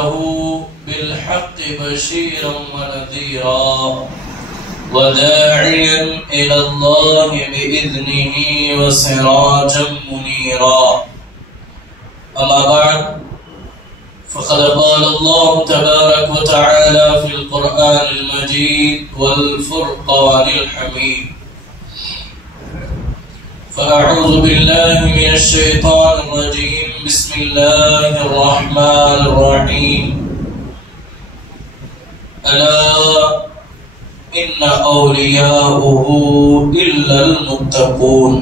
رسوله بالحق بشيرا ونذيرا وداعيا إلى الله بإذنه وسراجا منيرا. أما بعد، فقد قال الله تبارك وتعالى في القرآن المجيد والفرقان الحميد: فأعوذ بالله من الشيطان الرجيم. بسم الله الرحمن الرحيم. ألا إن أولياءه إلا المتقون.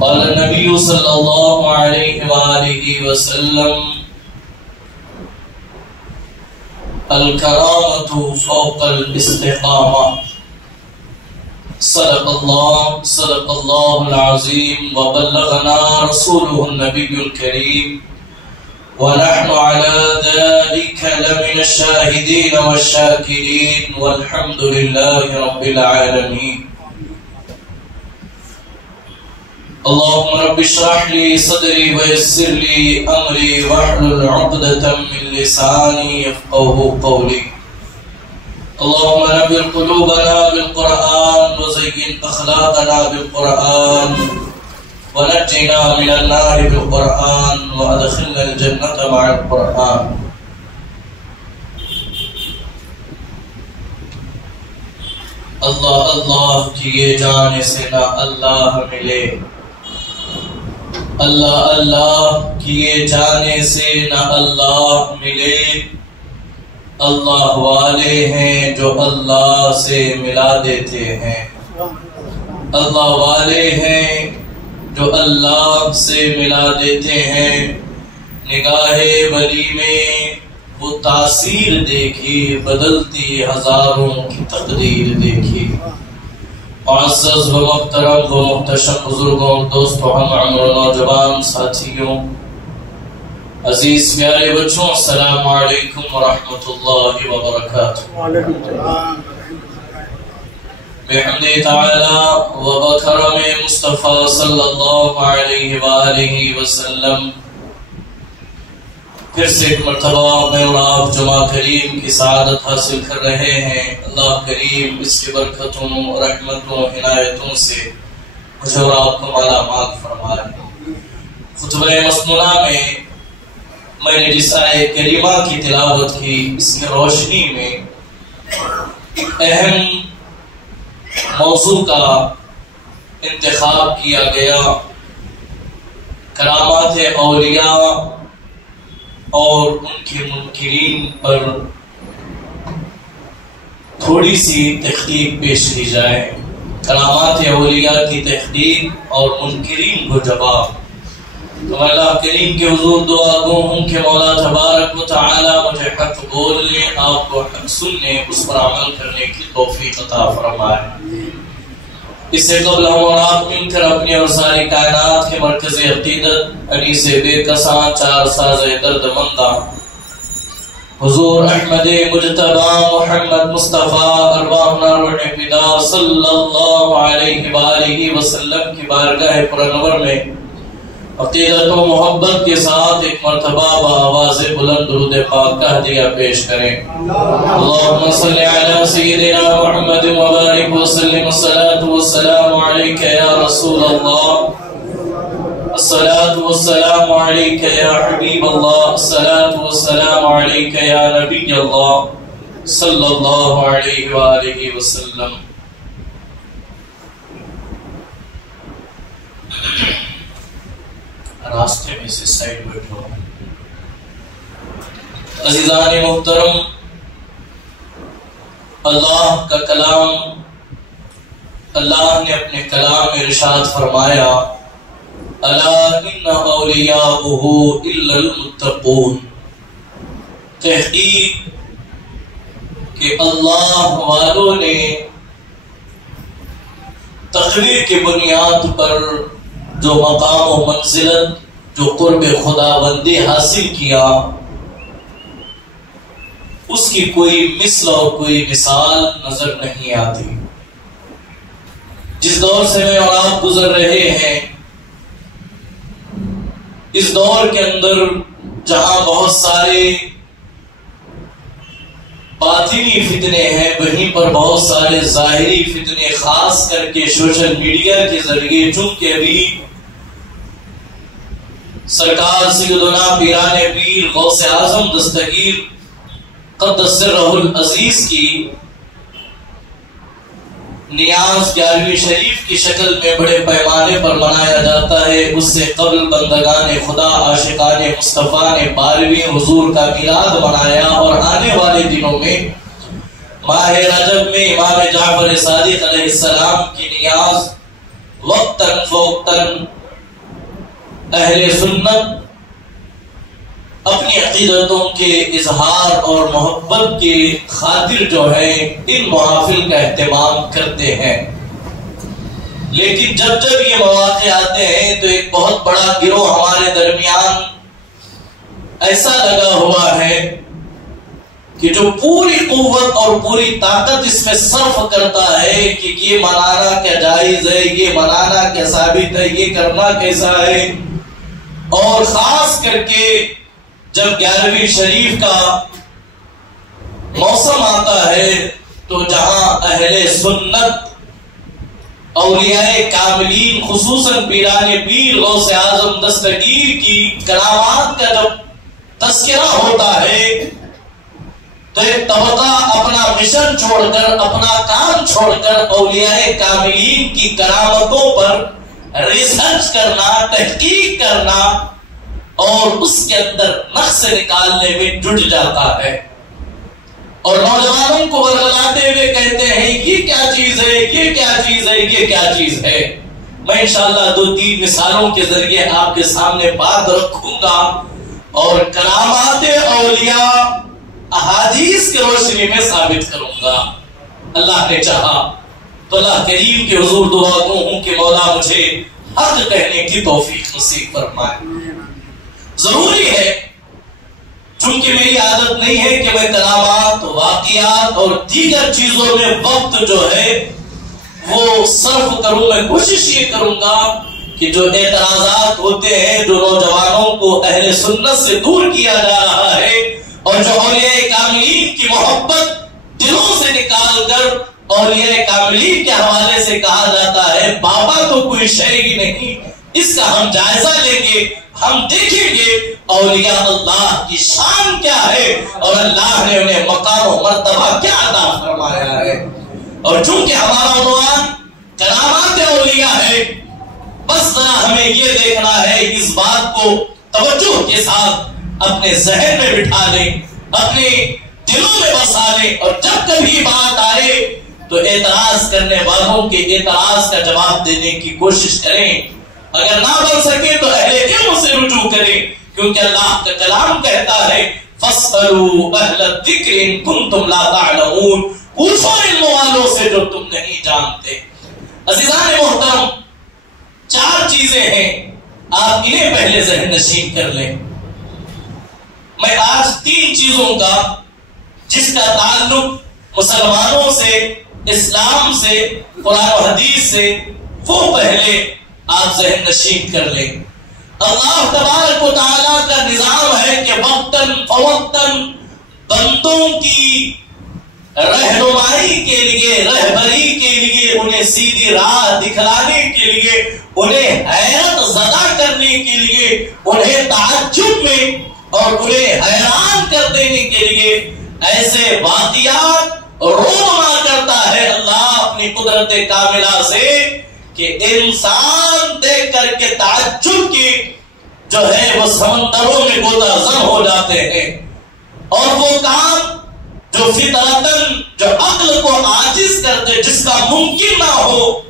قال النبي صلى الله عليه وآله وسلم: الكرامة فوق الاستقامة. صدق الله العظيم وبلغنا رسوله النبي الكريم ونحن على ذلك لمن الشاهدين والشاكرين والحمد لله رب العالمين. اللهم رب اشرح لي صدري ويسر لي أمري واحلل عقدة من لساني يفقهوا قولي. اللهم نبّر قلوبنا بالقرآن وزين أخلاقنا بالقرآن ونجنا من النار بالقرآن وأدخلنا الجنة مع القرآن. اللہ اللہ کیے جانے سے نہ اللہ ملے، اللہ اللہ کیے جانے سے نہ اللہ ملے. اللہ والے ہیں جو اللہ سے ملا دیتے ہیں، اللہ والے ہیں جو اللہ سے ملا دیتے ہیں. نگاہ ولی میں وہ تاثیر دیکھی، بدلتی ہزاروں کی تقدیر دیکھی. معزز و محترم و محتشم بزرگوں، دوستوں، ہم عمر نوجوان ساتھیوں، عزیز پیارے بچوں، السلام علیکم ورحمۃ اللہ وبرکاتہ. بحمد تعالی و بکرم مصطفیٰ صلی اللہ علیہ وآلہ وسلم پھر سے ایک مرتبہ میں اور آپ جمعہ کریم کی سعادت حاصل کر رہے ہیں. اللہ کریم اس کی برکتوں، رحمتوں، عنایتوں سے مجھے اور آپ کو مالا مال فرمائے. خطبہ مسنونہ میں میں نے جس آیہ کریمہ کی تلاوت کی، اس کی روشنی میں اہم موضوع کا انتخاب کیا گیا. کرامات اولیاء اور ان کے منکرین پر تھوڑی سی تحقیق پیش کی جائے. کرامات اولیاء کی تحقیق اور منکرین کو جواب. تو میں اللہ کریم کے حضور دعا گو ہوں کہ مولا تبارک و تعالی مجھے حق بولنے، آپ کو حق سننے، اس پر عمل کرنے کی توفیق عطا فرمائے. اس سے قبل ہم اور آپ مل کر اپنی اور ساری کائنات کے مرکز عقیدت انیس بے کساں چار ساز درد مندہ حضور احمد مجتبی محمد مصطفیٰ ارواحنا روح فدا صلی اللہ علیہ وآلہ وسلم کی بارگاہ پرانور میں عقیدت و محبت کے ساتھ ایک مرتبہ بآواز بلند درود پاک کا ہدیہ پیش کریں. اللہم صلی علی سیدنا محمد وبارک وسلم. الصلاة والسلام علیک یا رسول اللہ، الصلاة والسلام علیک یا حبیب اللہ، الصلاة والسلام علیک یا نبی اللہ صلی اللہ علیہ وآلہ وسلم. راستے میں سے سائڈ بیٹھو. عزیزان محترم، اللہ کا کلام، اللہ نے اپنے کلام میں ارشاد فرمایا: الا ان اولیاءہ الا المتقون. تحقیق کہ اللہ والوں نے تقوی کی بنیاد پر جو مقام و منزلت، جو قرب خداوندی حاصل کیا، اس کی کوئی مثل اور کوئی مثال نظر نہیں آتی. جس دور سے میں اور آپ گزر رہے ہیں، اس دور کے اندر جہاں بہت سارے باطنی فتنے ہیں، وہیں پر بہت سارے ظاہری فتنے، خاص کر کے سوشل میڈیا کے ذریعے، چونکہ ابھی سرکار سیدنا پیران پیر غوث اعظم دستگیر قدس سرہ العزیز کی نیاز 11ویں شریف کی شکل میں بڑے پیمانے پر منایا جاتا ہے، اس سے قبل بندگان خدا عاشقان مصطفیٰ نے 12ویں حضور کا میلاد منایا، اور آنے والے دنوں میں ماہ رجب میں امام جعفر صادق علیہ السلام کی نیاز وقتاً فوقتاً اہل سنت اپنی عقیدتوں کے اظہار اور محبت کی خاطر جو ہے ان محافل کا اہتمام کرتے ہیں۔ لیکن جب یہ مواقع آتے ہیں تو ایک بہت بڑا گروہ ہمارے درمیان ایسا لگا ہوا ہے کہ جو پوری قوت اور پوری طاقت اس میں صرف کرتا ہے کہ یہ منانا کیا جائز ہے، یہ منانا کیا ثابت ہے، یہ کرنا کیسا ہے، اور خاص کر کے جب 11ویں شریف کا موسم آتا ہے تو جہاں اہل سنت اولیاء کاملین خصوصاً پیران پیر غوث اعظم دستگیر کی کرامات کا جب تذکرہ ہوتا ہے تو ایک طبقہ اپنا مشن چھوڑ کر، اپنا کام چھوڑ کر اولیاء کاملین کی کرامتوں پر ریسرچ کرنا، تحقیق کرنا اور اس کے اندر نقص نکالنے میں جٹ جاتا ہے، اور نوجوانوں کو ورگلاتے ہوئے کہتے ہیں یہ کیا چیز ہے، یہ کیا چیز ہے، یہ کیا چیز ہے۔ میں انشاءاللہ 2-3 مثالوں کے ذریعے آپ کے سامنے بات رکھوں گا اور کرامات اولیاء احادیث کی روشنی میں ثابت کروں گا۔ اللہ نے چاہا تو اللہ کریم کے حضور دعا گو ہوں کہ مولا مجھے حق کہنے کی توفیق نصیب فرمائے۔ ضروری ہے، چونکہ میری عادت نہیں ہے کہ میں کرامات، واقعات اور دیگر چیزوں میں وقت جو ہے وہ صرف کروں۔ میں کوشش یہ کروں گا کہ جو اعتراضات ہوتے ہیں، جو نوجوانوں کو اہل سنت سے دور کیا جا رہا ہے، اور جو اولیاء کاملین کی محبت دلوں سے نکال کر اولیاء کاملین کے حوالے سے کہا جاتا ہے بابا تو کوئی شے ہی نہیں، اس کا ہم جائزہ لیں گے، ہم دیکھیں گے اولیاء اللہ کی شان کیا ہے اور اللہ نے انہیں مقام و مرتبہ کیا عطا فرمایا ہے۔ اور چونکہ ہمارا عنوان کرامات اولیاء ہے، بس ذرا ہمیں یہ دیکھنا ہے، اس بات کو توجہ کے ساتھ اپنے ذہن میں بٹھا لیں، اپنے دلوں میں بسا لیں، اور جب کبھی بات آئے تو اعتراض کرنے والوں کے اعتراض کا جواب دینے کی کوشش کریں۔ اگر نہ بن سکے تو اہل علم سے رجوع کریں، کیونکہ اللہ کا کلام کہتا ہے فَاسْأَلُوا أَهْلَ الذِّكْرِ إِن كُنتُمْ لَا تَعْلَمُونَ، پوچھو علم والوں سے جو تم نہیں جانتے۔ عزیزان محترم، 4 چیزیں ہیں، آپ انہیں پہلے ذہن نشین کر لیں۔ میں آج 3 چیزوں کا جس کا تعلق مسلمانوں سے، اسلام سے، قرآن و حدیث سے، وہ پہلے آپ ذہن نشین کر لیں۔ اللہ تبارک و تعالیٰ کا نظام ہے کہ وقتاً فوقتاً بندوں کی رہنمائی کے لیے، رہبری کے لیے، انہیں سیدھی راہ دکھلانے کے لیے، انہیں حیرت زدہ کرنے کے لیے، انہیں تعجب میں اور انہیں حیران کر دینے کے لیے ایسے واقعات رونما کرتا ہے اللہ اپنی قدرت کاملہ سے کہ انسان دیکھ کر کے تعجب کی جو ہے وہ سمندروں میں گوتا زن ہو جاتے ہیں، اور وہ کام جو فطرتاً جو عقل کو عاجز کر دے، جس کا ممکن نہ ہو،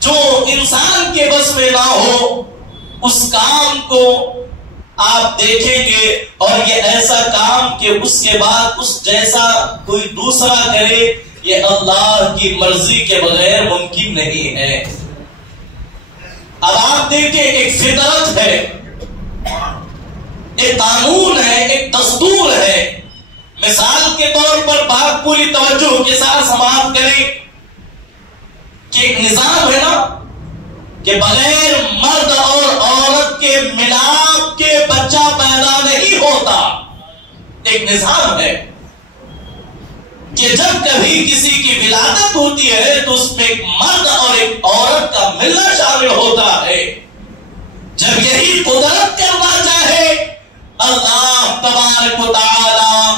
جو انسان کے بس میں نہ ہو، اس کام کو آپ دیکھیں گے، اور یہ ایسا کام کہ اس کے بعد اس جیسا کوئی دوسرا کرے، یہ اللہ کی مرضی کے بغیر ممکن نہیں ہے۔ اب آپ دیکھیں، ایک فطرت ہے، ایک قانون ہے، ایک دستور ہے۔ مثال کے طور پر بات پوری توجہ کے ساتھ سماعت کریں کہ ایک نظام ہے نا کہ بغیر مرد اور عورت کے ملاپ کے بچہ پیدا نہیں ہوتا. ایک نظام ہے کہ جب کبھی کسی کی ولادت ہوتی ہے تو اس میں ایک مرد اور ایک عورت کا ملنا شامل ہوتا ہے. جب یہی قدرت کرنا چاہے اللہ تبارک و تعالی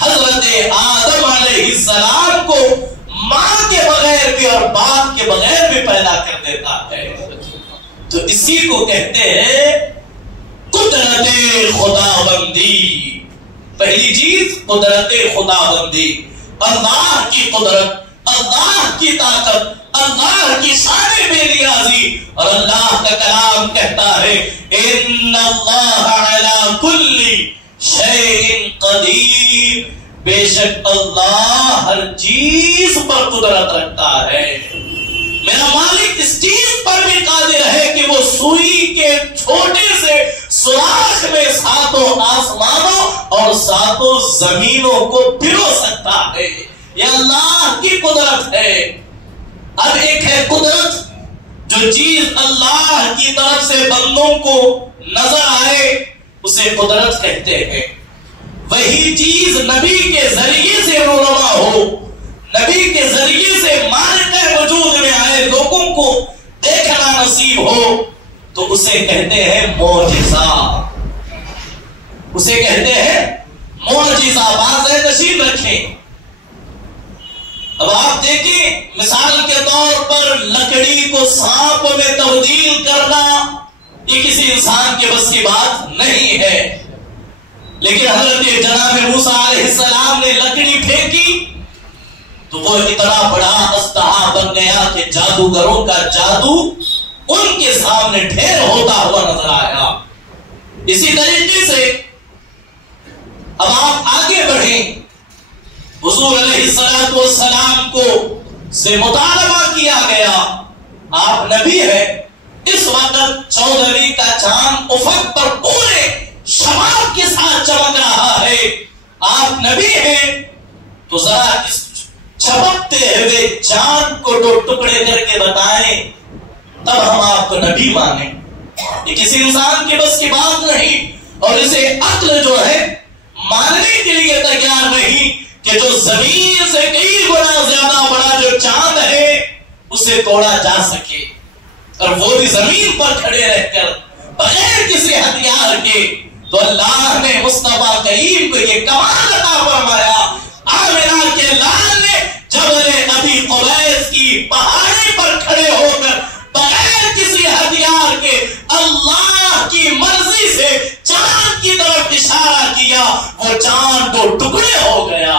حضرت آدم علیہ السلام کو ماں کے بغیر بھی اور باپ کے بغیر بھی پیدا کر دیتا ہے. تو اسی کو کہتے ہیں قدرت خدا بندی. پہلی چیز قدرت خدا بندی، اللہ کی قدرت، اللہ کی طاقت، اللہ کی شان بے نیازی. اور اللہ کا کلام کہتا ہے ان اللہ علی کل شیء قدیر، بے شک اللہ ہر چیز پر قدرت رکھتا ہے. میرا مالک اس چیز پر بھی قادر ہے کہ وہ سوئی کے چھوٹے سے سوراخ میں ساتوں آسمانوں اور ساتوں زمینوں کو پرو سکتا ہے. یہ اللہ کی قدرت ہے. اب ایک ہے قدرت جو چیز اللہ کی طرف سے بندوں کو نظر آئے اسے قدرت کہتے ہیں. وہی چیز نبی کے ذریعے سے رونما ہو، نبی کے ذریعے سے مارکہ وجود میں آئے لوگوں کو دیکھنا نصیب ہو تو اسے کہتے ہیں معجزہ. اسے کہتے ہیں معجزہ. بات ہے تشریف رکھیں. اب آپ دیکھیں مثال کے طور پر لکڑی کو سانپ میں تبدیل کرنا یہ کسی انسان کے بس کی بات نہیں ہے. لیکن حضرت جناب موسیٰ علیہ السلام نے لکڑی پھینکی تو وہ اتنا بڑا اژدہا بن گیا کہ جادوگروں کا جادو ان کے سامنے ڈھیر ہوتا ہوا نظر آیا. اسی طریقے سے اب آپ آگے بڑھیں. حضور علیہ السلام کو سے مطالبہ کیا گیا، آپ نبی ہیں، اس وقت 14ویں کا چاند افق پر پورے شباب کے ساتھ چمک رہا ہے، آپ نبی ہیں، تو ذرا اس چمکتے ہوئے چاند کو دو ٹکڑے کر کے بتائیں تب ہم آپ کو نبی مانیں. یہ کسی انسان کے بس کی بات نہیں. اور اسے عقل جو ہے ماننے کے لیے تیار نہیں کہ جو زمین سے کئی گنا زیادہ بڑا جو چاند ہے اسے توڑا جا سکے، اور وہ بھی زمین پر کھڑے رہ کر بغیر کسی ہتھیار کے. تو اللہ نے مصطفیٰ کریم کو یہ کمال عطا فرمایا. آمنہ کے لال نے جبل ابی قبیس کی پہاڑی پر کھڑے ہو کر بغیر کسی ہتھیار کے اللہ کی مرضی سے چاند کی طرف اشارہ کیا، وہ چاند دو ٹکڑے ہو گیا،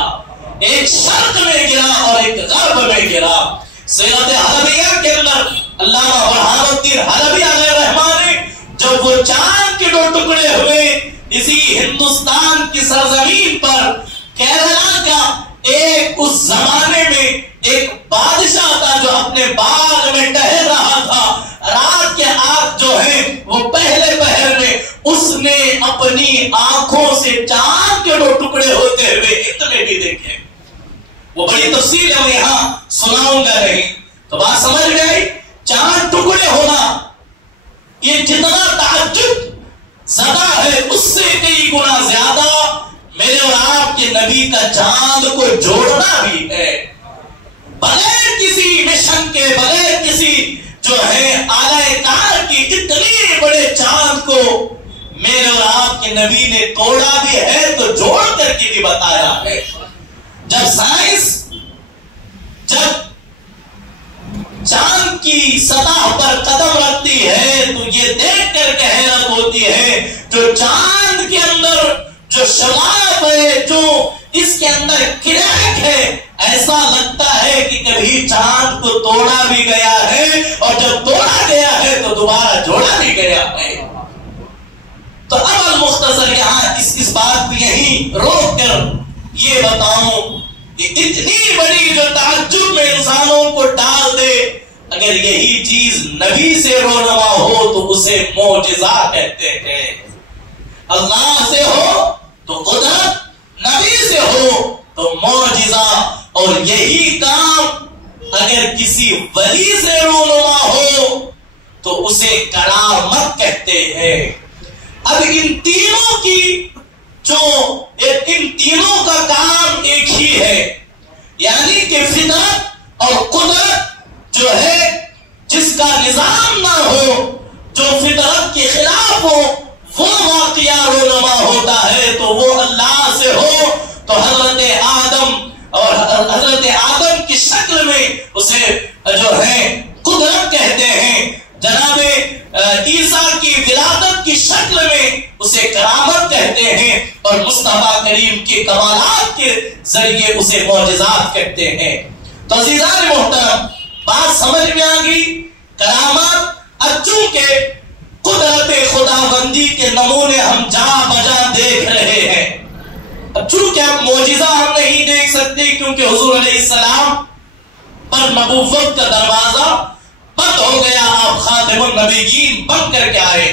ایک شرق میں گرا اور ایک غرب میں گرا. سیرت حلبیہ کے اندر علامہ برہان الدین حلبی علیہ الرحمہ نے جب وہ چاند کے دو ٹکڑے ہوئے اسی ہندوستان کی سرزمین پر کیرلا کا ایک اس زمانے میں ایک بادشاہ تھا جو اپنے باغ میں ٹہل رہا تھا، رات کے آگ جو ہے وہ پہلے پہر میں اس نے اپنی آنکھوں سے چاند کے دو ٹکڑے ہوتے ہوئے اتنے بھی دیکھے. وہ بڑی تفصیل ہے، میں یہاں سناؤں گا نہیں. تو بات سمجھ میں آئی؟ چاند ٹکڑے ہونا یہ جتنا تعجب زدہ ہے اس سے کئی گنا زیادہ میرے اور آپ کے نبی کا چاند کو جوڑنا بھی ہے. بغیر کسی مشن کے، بغیر کسی جو ہے آلہ کار کی اتنے بڑے چاند کو میرے اور آپ کے نبی نے توڑا بھی ہے تو جوڑ کر کے بھی بتایا ہے. جب سائنس جب چاند کی سطح پر قدم رکھتی ہے تو یہ دیکھ کر کے حیرت ہوتی ہے جو چاند کے اندر جو شگاف ہے، جو اس کے اندر کریک ہے، ایسا لگتا ہے کہ کبھی چاند کو توڑا بھی گیا ہے اور جب توڑا گیا ہے تو دوبارہ جوڑا بھی گیا ہے. تو اب المختصر یہاں اس بات کو یہیں روک کر یہ بتاؤں کہ اتنی بڑی جو تعجب میں انسانوں کو ڈال دے، اگر یہی چیز نبی سے رونما ہو تو اسے معجزہ کہتے ہیں. اللہ سے ہو تو قدرت، نبی سے ہو تو معجزہ. اور یہی کام اگر کسی ولی سے رونما ہو تو اسے کرامت کہتے ہیں۔ اب ان تینوں کا کام ایک ہی ہے، یعنی کہ فطرت اور قدرت جو ہے، جس کا نظام نہ ہو، جو فطرت کے خلاف ہو، وہ واقعہ رونما ہوتا ہے تو وہ اللہ سے ہو تو حضرت آدم کی شکل میں اسے جو ہے قدرت کہتے ہیں، جناب عیسیٰ کی ولادت کی شکل میں اسے کرامت کہتے ہیں، اور مصطفیٰ کریم کے کمالات کے ذریعے اسے معجزات کہتے ہیں۔ تو عزیزان محترم، بات سمجھ میں آ گئی۔ کرامات اب چونکہ قدرت خداوندی کے نمونے ہم جا بجا دیکھ رہے ہیں، اب چونکہ اب معجزہ ہم نہیں دیکھ سکتے کیونکہ حضور علیہ السلام پر نبوت کا دروازہ بند ہو گیا، آپ خاتم النبیین بن کر کے آئے۔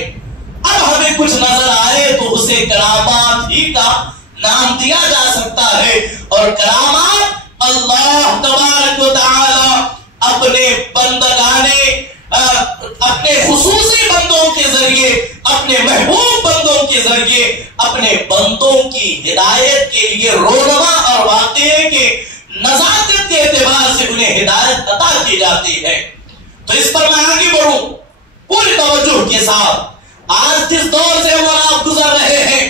اب ہمیں کچھ نظر آئے تو اسے کرامات ہی کا نام دیا جا سکتا ہے، اور کرامات اللہ تبارک و تعالی اپنے بندگانے، اپنے خصوصی بندوں کے ذریعے، اپنے محبوب بندوں کے ذریعے، اپنے بندوں کی ہدایت کے لیے رونما اور واقعے کے نزاکت کے اعتبار سے انہیں ہدایت عطا کی جاتی ہے۔ تو اس پر میں آگے بڑھوں پوری توجہ کے ساتھ۔ آج جس دور سے ہم آپ گزر رہے ہیں،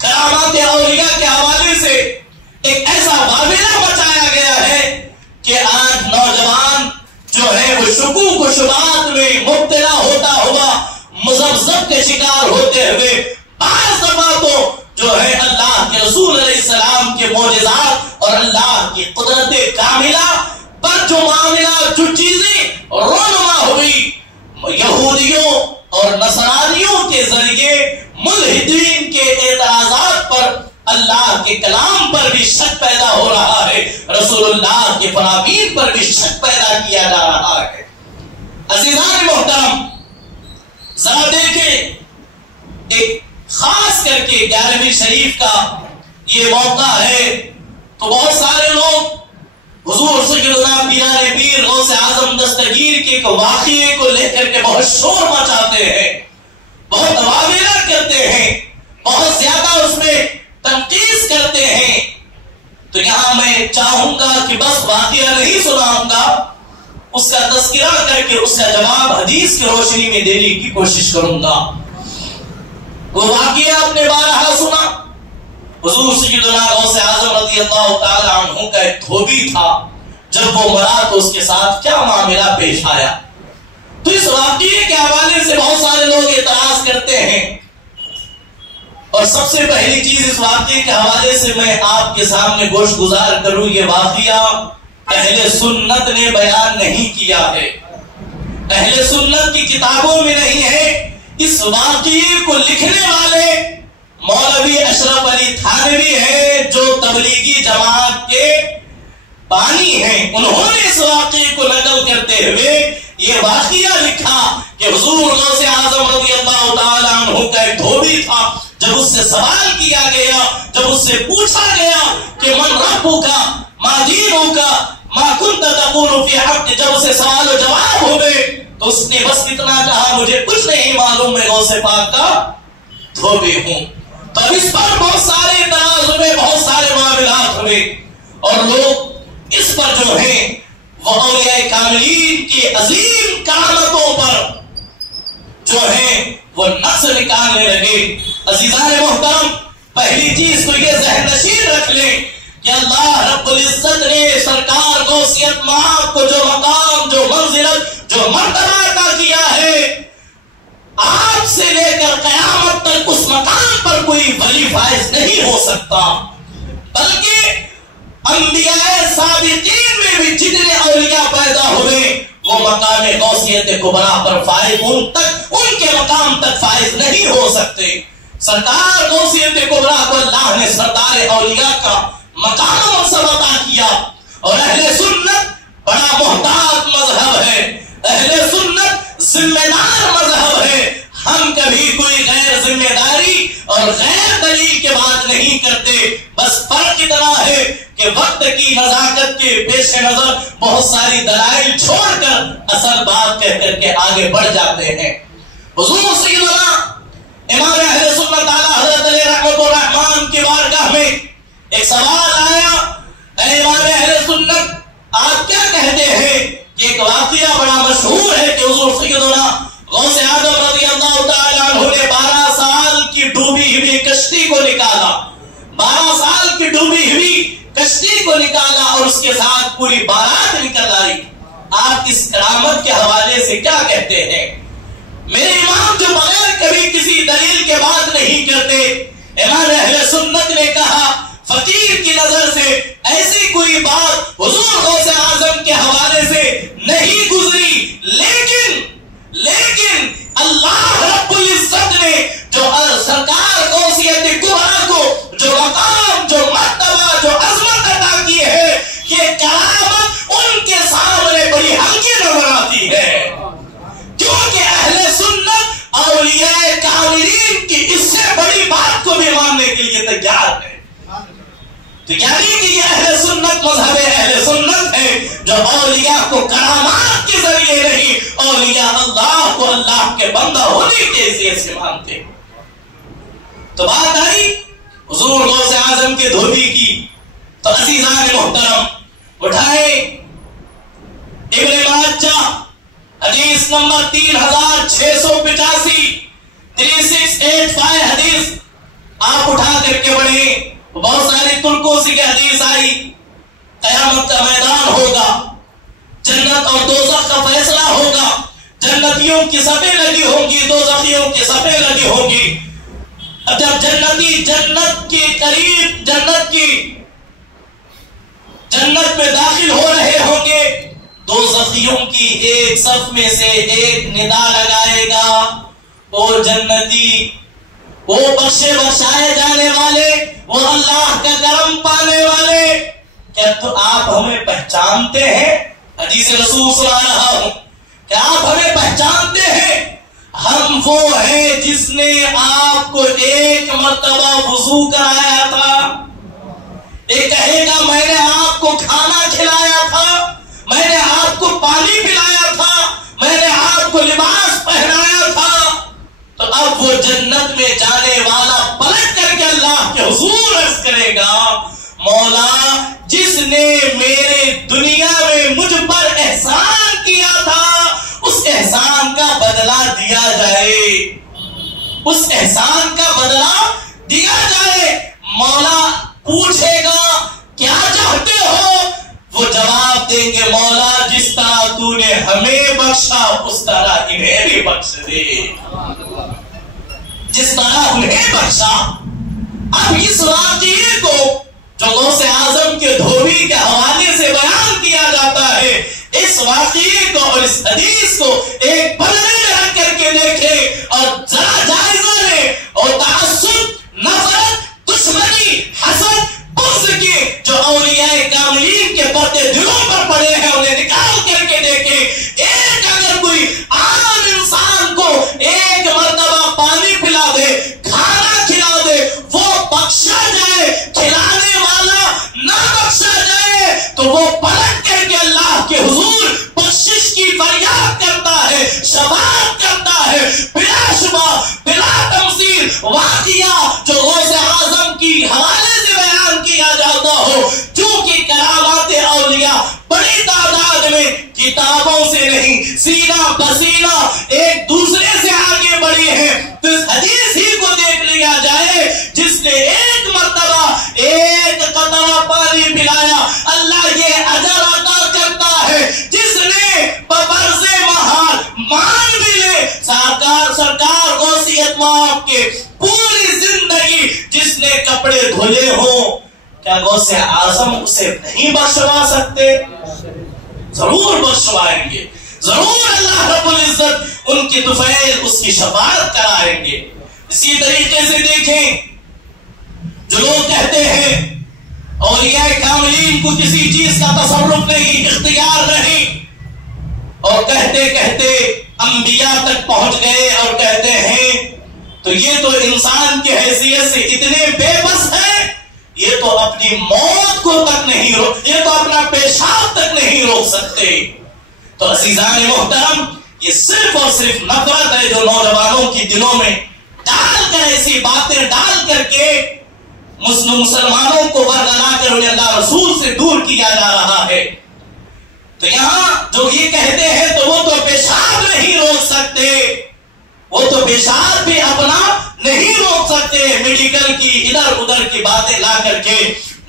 کرامات اولیاء کے حوالے سے ایک ایسا واویلا مچایا گیا ہے کہ آج نوجوان جو ہے وہ شکوک و شبہات میں مبتلا ہوتا ہوا، مذبذب کے شکار ہوتے ہوئے بعض دفعہ تو جو ہے اللہ کے رسول علیہ السلام کے معجزات اور اللہ کی قدرت کاملہ پر جو معاملات، جو چیزیں رونما ہوئی، یہودیوں اور نصرانیوں کے ذریعے ملحدین کے اعتراضات پر اللہ کے کلام پر بھی شک پیدا ہو رہا ہے، رسول اللہ کے فرامین پر بھی شک پیدا کیا جا رہا ہے۔ عزیزان محترم، ذرا دیکھیں، ایک خاص کر کے 11ویں شریف کا یہ موقع ہے تو بہت سارے لوگ حضور سیدنا پیران پیر غوث اعظم دستگیر کے واقعے کو لے کر کے بہت شور مچاتے ہیں، بہت واویلا کرتے ہیں، بہت زیادہ اس میں تنقید کرتے ہیں۔ تو یہاں میں چاہوں گا کہ بس واقعہ نہیں سناؤں گا، اس کا تذکرہ کر کے اس کا جواب حدیث کی روشنی میں دینے کی کوشش کروں گا۔ وہ واقعہ اپنے بارہا سنا، حضور سیدنا غوث اعظم رضی اللہ تعالی عنہ کا ایک دھوبی تھا، جب وہ مرا تو اس کے ساتھ کیا معاملہ پیش آیا۔ تو اس واقعے کے حوالے سے بہت سارے لوگ اعتراض کرتے ہیں، اور سب سے پہلی چیز اس واقعے کے حوالے سے میں آپ کے سامنے گوش گزار کروں، یہ واقعہ اہل سنت نے بیان نہیں کیا ہے، اہل سنت کی کتابوں میں نہیں ہے۔ اس واقعے کو لکھنے والے مولوی اشرف علی تھانوی ہیں، جو تبلیغی جماعت کے بانی ہیں، انہوں نے اس واقعے کو نقل کرتے ہوئے یہ واقعہ لکھا کہ حضور غوث اعظم رضی اللہ تعالی عنہ کا ایک دھوبی تھا، جب اس سے سوال کیا گیا، جب اس سے پوچھا گیا کہ من ربک ما دینک ما کنت تقول فی حق، جب اسے سوال و جواب ہوئے تو اس نے بس اتنا کہا مجھے کچھ نہیں معلوم، میں غوث پاک کا دھوبی ہوں۔ تو اس پر بہت سارے اعتراض ہوئے، بہت سارے معاملات ہوئے، اور لوگ اس پر جو ہے وہ اولیاء کاملین کی عظیم کرامتوں پر جو ہے وہ نقص نکالنے لگے۔ عزیزان محترم، پہلی چیز تو یہ ذہن نشین رکھ لیں کہ اللہ رب العزت نے سرکار غوثیت مآب کو جو مقام، جو منزلت، جو مرتبہ عطا کیا ہے، آج سے لے کر قیامت تک اس مقام پر کوئی ولی فائز نہیں ہو سکتا، بلکہ انبیاء سابقین میں بھی جتنے اولیاء پیدا ہوئے وہ مقام غوثیت کبریٰ پر فائز، ان کے مقام تک فائز نہیں ہو سکتے۔ سرکار غوثیت کبریٰ کو اللہ نے سردار اولیاء کا مقام و منصب عطا کیا، اور اہل سنت بڑا محتاط مذہب ہے، اہل سنت ذمہ دار مذہب ہے، ہم کبھی کوئی غیر ذمہ داری اور غیر دلیل کے بات نہیں کرتے. بس فرق اتنا ہے کہ وقت کی نزاکت کے پیش نظر بہت ساری دلائل چھوڑ کر اصل بات کہہ کر کے آگے بڑھ جاتے ہیں. حضور سیدنا امام اہل سنت اعلی حضرت علیہ رحمۃ الرحمان کی بارگاہ میں ایک سوال آیا، اے امام اہل سنت آپ کیا کہتے ہیں کہ ایک واقعہ بڑا مشہور ہے کہ حضور سیدنا غوث اعظم رضی اللہ تعالیٰ عنہ نے 12 سال کی ڈوبی ہوئی کشتی کو نکالا، 12 سال کی ڈوبی ہوئی کشتی کو نکالا اور اس کے ساتھ پوری بارات نکل آئی. آپ اس کرامت کے حوالے سے کیا کہتے ہیں؟ میرے امام جو بغیر کبھی کسی دلیل کے بات نہیں کرتے، امام اہل سنت نے کہا فقیر کی نظر سے ایسی کوئی بات حضور غوث اعظم کے حوالے سے نہیں گزری، لیکن اللہ رب العزت نے جو سرکار غوثیت کبریٰ کو جو مقام، جو مرتبہ، جو عظمت عطا کی ہے، یہ کرامت ان کے سامنے بڑی ہلکی نظر آتی ہے، کیونکہ اہل سنت اولیاء کاملین کی اس سے بڑی بات کو بھی ماننے کے لیے تیار ہے. تو یعنی کہ یہ اہل سنت مذہب اہل سنت ہے جو اولیاء کو کرامات کے ذریعے نہیں، اولیاء اللہ کو اللہ کے بندہ ہونے کے حیثیت سے مانتے. تو بات آئی حضور غوث اعظم کے دھوبی کی، تو عزیزان محترم اٹھائے ابن ماجہ حدیث نمبر 3685 3685 حدیث آپ اٹھا کر کے پڑھیں. بہت ساری ترکوں سے حدیث آئی، قیامت کا میدان ہوگا، جنت اور دوزخ کا فیصلہ ہوگا، جنتیوں کی صفیں لگی ہوں گی، دوزخیوں کی صفیں لگی ہوں گی. اب جب جنتی جنت کے قریب جنت میں داخل ہو رہے ہوں گے، دوزخیوں کی ایک صف میں سے ایک ندا لگائے گا، اور جنتی وہ بخشے بخشائے جانے والے، وہ اللہ کا کرم پانے والے، کیا تو آپ ہمیں پہچانتے ہیں؟ حدیث رسول سنا رہا ہوں کہ آپ ہمیں پہچانتے ہیں؟ ہم وہ ہیں جس نے آپ کو ایک مرتبہ وضو کرایا تھا. ایک کہے گا میں نے آپ کو کھانا کھلایا تھا، میں نے آپ کو پانی پلایا تھا، میں نے آپ کو لباس پہنایا تھا. تو اب وہ جنت میں جانے والا پلٹ کر کے اللہ کے حضور عرض کرے گا مولا جس نے میرے دنیا میں مجھ پر احسان کیا تھا اس احسان کا بدلہ دیا جائے، اس احسان کا بدلہ دیا جائے. مولا پوچھے گا کیا چاہتے ہو؟ وہ جواب دیں گے مولا جس طرح تو نے ہمیں بخشا اس طرح انہیں بھی بخش دے، جس طرح انہیں بخشا. اب اس واقعے کو جو غوث اعظم کے دھوبی کے حوالے سے بیان کیا جاتا ہے، اس واقعے کو اور اس حدیث کو ایک پلڑے میں رکھ کر کے دیکھیں اور ذرا جائزہ لیں، اور تعصب، نفرت، دشمنی، حسد، بغض کے جو اولیاء کاملین کے پردے دلوں پر پڑے ہیں انہیں نکال کر کے دیکھیں. ایک اگر کوئی عام انسان کو ایک مرتبہ پانی پلا دے، کھانا کھلا دے، وہ بخشا جائے، کھلانے والا نہ بخشا جائے، تو وہ پلٹ کر کے اللہ کے حضور بخشش کی فریاد کرتا ہے، شفاعت کرتا ہے. بلا شبہ، بلا تمثیل واقعہ جو غوث اعظم کی حوالے سے بیان کیا جاتا ہو، چونکہ کرامات اولیاء بڑی تعداد میں کتابوں سے نہیں سینہ بسینہ ایک دوسرے سے آگے بڑھی ہیں، تو اس حدیث ہی کو دیکھ لیا جائے جس نے ایک مرتبہ ایک قطرہ پانی پلایا اللہ یہ اجر عطا کرتا ہے. جس نے ببرز مہار مان بھی لے سرکار غوثیت معاف کے پوری زندگی جس نے کپڑے دھلے ہوں، کیا غوث اعظم اسے نہیں بخشوا سکتے؟ ضرور بخشوائیں گے، ضرور اللہ رب العزت ان کی طفیل اس کی شفاعت کرائیں گے. اسی طریقے سے دیکھیں جو لوگ کہتے ہیں اولیاء کاملین کو کسی چیز کا تصرف نہیں، اختیار نہیں، اور کہتے کہتے انبیاء تک پہنچ گئے اور کہتے ہیں تو یہ تو انسان کی حیثیت سے اتنے بے بس ہے، یہ تو اپنی موت کو تک نہیں روک، یہ تو اپنا پیشاب تک نہیں روک سکتے۔ تو عزیزان محترم، یہ صرف اور صرف نفرت ہے جو نوجوانوں کی دلوں میں ڈال کر، ایسی باتیں ڈال کر کے مسلمانوں کو برگلا کر انہیں اللہ رسول سے دور کیا جا رہا ہے۔ تو یہاں جو یہ کہتے ہیں تو وہ تو پیشاب نہیں روک سکتے، وہ تو پیشاب بھی اپنا نہیں روک سکتے، میڈیکل کی ادھر ادھر کی باتیں لا کر کے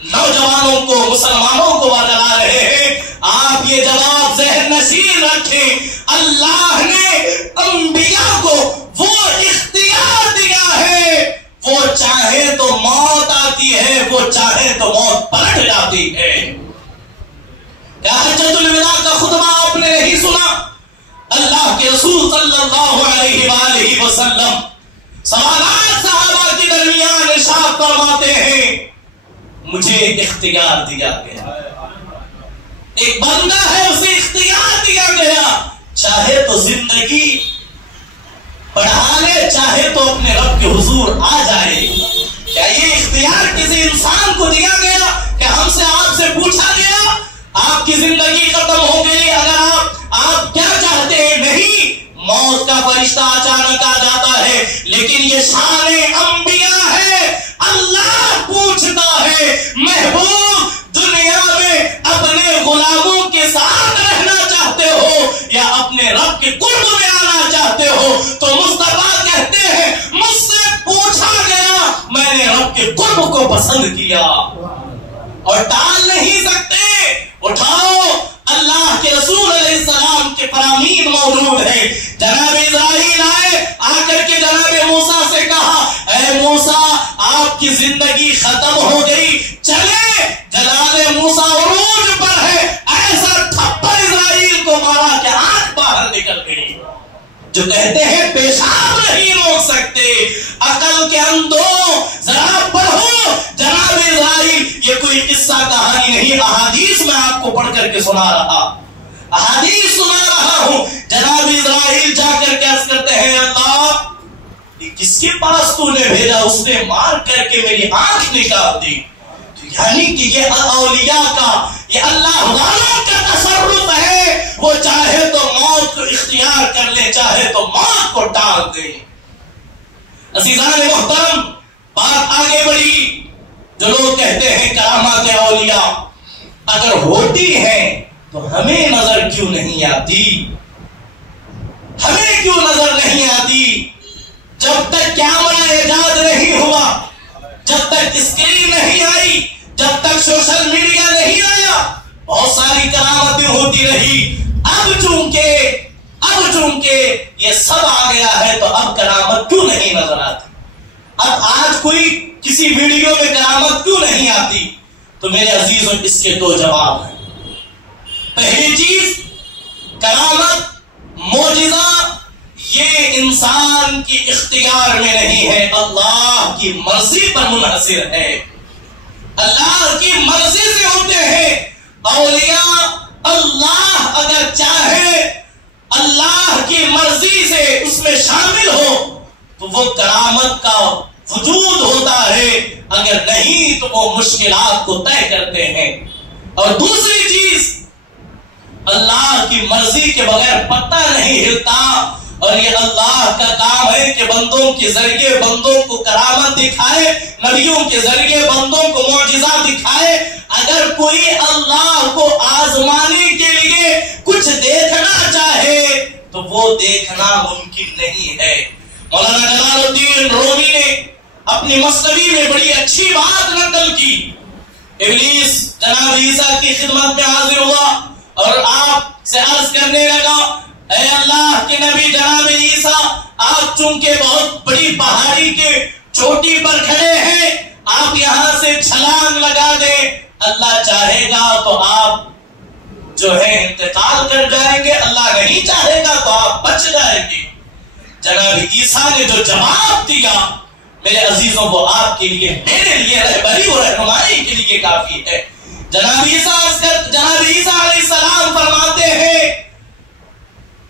نوجوانوں کو، مسلمانوں کو برگلا رہے ہیں۔ آپ یہ جواب ذہن نشین رکھیں، اللہ نے انبیاء کو وہ اختیار دیا ہے، وہ چاہے تو موت آتی ہے، وہ چاہے تو موت پلٹ جاتی ہے۔ کیا حجۃ الوداع کا خطبہ آپ نے نہیں سنا؟ اللہ کے رسول صلی اللہ علیہ وآلہ وسلم سوالات صحابہ کے درمیان ارشاد فرماتے ہیں، مجھے اختیار دیا گیا، ایک بندہ ہے اسے اختیار دیا گیا، چاہے تو زندگی بڑھا لے، چاہے تو اپنے رب کے حضور آ جائے۔ کیا یہ اختیار کسی انسان کو دیا گیا کہ ہم سے آپ سے پوچھا گیا آپ کی زندگی ختم ہو گئی، اگر آپ کیا چاہتے ہیں؟ نہیں، موت کا فرشتہ اچانک آ جاتا ہے، لیکن یہ شان انبیاء ہے۔ اللہ پوچھتا ہے، محبوب دنیا میں اپنے غلاموں کے ساتھ رہنا چاہتے ہو یا اپنے رب کے قرب میں آنا چاہتے ہو؟ تو مصطفیٰ کہتے ہیں، مجھ سے پوچھا گیا، میں نے رب کے قرب کو پسند کیا اور ٹال نہیں سکتے۔ اٹھاؤ، اللہ کے رسول علیہ السلام کے فرامین موجود ہے۔ جناب اسرائیل آئے، آ کر کے جناب موسیٰ سے کہا، اے موسیٰ آپ کی زندگی ختم ہو گئی، چلے۔ جناب موسیٰ عروج پر ہے، ایسا تھپڑ اسرائیل کو مارا کہ آنکھ باہر نکل گئی۔ جو کہتے ہیں پیشاب نہیں روک سکتے، عقل کے اندھوں ذرا پڑھو جناب اسرائیل، یہ کوئی قصہ کہانی نہیں، احادیث میں آپ کو پڑھ کر کے سنا رہا، احادیث سنا رہا ہوں۔ جناب اسرائیل جا کر کے عرض کرتے ہیں، اللہ یہ کس کے پاس تو نے بھیجا؟ اس نے مار کر کے میری آنکھ نکال دی۔ یعنی کہ یہ اولیاء کا، یہ اللہ والوں کا تصرف ہے، وہ چاہے تو موت کو اختیار کر لے، چاہے تو موت کو ٹال دے۔ عزیزان محترم، بات آگے بڑھی، جو لوگ کہتے ہیں کرامات اولیاء اگر ہوتی ہیں تو ہمیں نظر کیوں نہیں آتی؟ ہمیں کیوں نظر نہیں آتی؟ جب تک کیمرہ ایجاد نہیں ہوا، جب تک اسکرین نہیں آئی، جب تک سوشل میڈیا نہیں آیا، بہت ساری کرامتیں ہوتی رہی۔ اب چونکہ یہ سب آ گیا ہے تو اب کرامت کیوں نہیں نظر آتی؟ اب آج کوئی کسی ویڈیو میں کرامت کیوں نہیں آتی؟ تو میرے عزیزوں، اس کے دو جواب ہیں۔ پہلی چیز، کرامت، معجزہ، یہ انسان کی اختیار میں نہیں ہے، اللہ کی مرضی پر منحصر ہے۔ اللہ کی مرضی سے ہوتے ہیں اولیاء۔ اللہ اگر چاہے، اللہ کی مرضی سے اس میں شامل ہو تو وہ کرامت کا وجود ہوتا ہے، اگر نہیں تو وہ مشکلات کو طے کرتے ہیں۔ اور دوسری چیز، اللہ کی مرضی کے بغیر پتہ نہیں ہلتا، اور یہ اللہ کا کام ہے کہ بندوں کے ذریعے بندوں کو کرامت دکھائے، نبیوں کے ذریعے بندوں کو معجزہ دکھائے۔ اگر کوئی اللہ کو آزمانے کے لیے کچھ دیکھنا چاہے تو وہ دیکھنا ممکن نہیں ہے۔ مولانا جلال الدین رومی نے اپنی مثنوی میں بڑی اچھی بات نقل کی۔ ابلیس جناب عیسیٰ کی خدمت میں حاضر ہوا اور آپ سے عرض کرنے لگا، اے اللہ کے نبی جناب عیسیٰ، آپ چونکہ بہت بڑی پہاڑی کے چوٹی پر کھڑے ہیں، آپ یہاں سے چھلانگ لگا دیں، اللہ چاہے گا تو آپ جو ہے انتقال کر جائیں گے، اللہ نہیں چاہے گا تو آپ بچ جائیں گے۔ جناب عیسیٰ نے جو جواب دیا، میرے عزیزوں، وہ آپ کے لیے، میرے لیے رہبری و رہنمائی کے لیے کافی ہے۔ جناب عیسیٰ علیہ السلام فرماتے ہیں،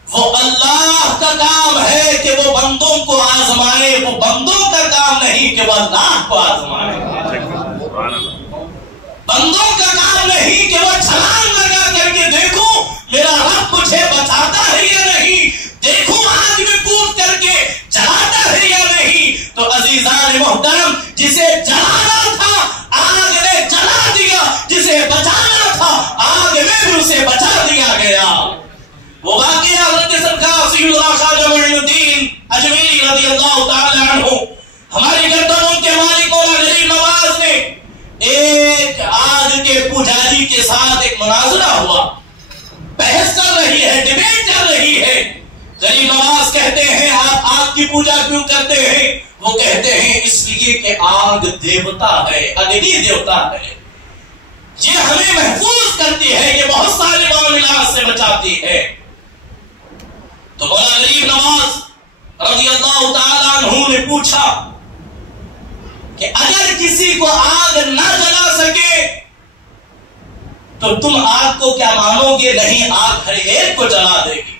وہ اللہ کا کام ہے کہ وہ بندوں کو آزمائے، وہ بندوں کا کام نہیں کہ وہ اللہ کو آزمائے۔ بندوں کا کام نہیں کہ وہ چھلانگ لگا کر کے دیکھو میرا رب مجھے بچاتا ہے یا نہیں، دیکھو آگ میں کود کر کے جلاتا ہے یا نہیں۔ تو عزیزان محترم، جسے جلانا تھا آگ نے جلا دیا، جسے بچانا تھا آگ میں بھی اسے بچا دیا گیا۔ وہ واقعہ حضرت سرکار سید اللہ خواجہ معین الدین اجمیری رضی اللہ تعالی عنہ، ہماری گردنوں کے مالک مولا غریب نواز نے ایک آگ کے پجاری کے ساتھ ایک مناظرہ ہوا، بحث کر رہی ہے، ڈیبیٹ کر رہی ہے۔ غریب نواز کہتے ہیں آپ آگ کی پوجا کیوں کرتے ہیں؟ وہ کہتے ہیں اس لیے کہ آگ دیوتا ہے، اگنی دیوتا ہے، یہ ہمیں محفوظ کرتی ہے، یہ بہت سارے معاملات سے بچاتی ہے۔ تو مولا غریب نواز رضی اللہ تعالیٰ عنہ نے پوچھا کہ اگر کسی کو آگ نہ جلا سکے تو تم آگ کو کیا مانو گے؟ نہیں، آگ ہر ایک کو جلا دے گی،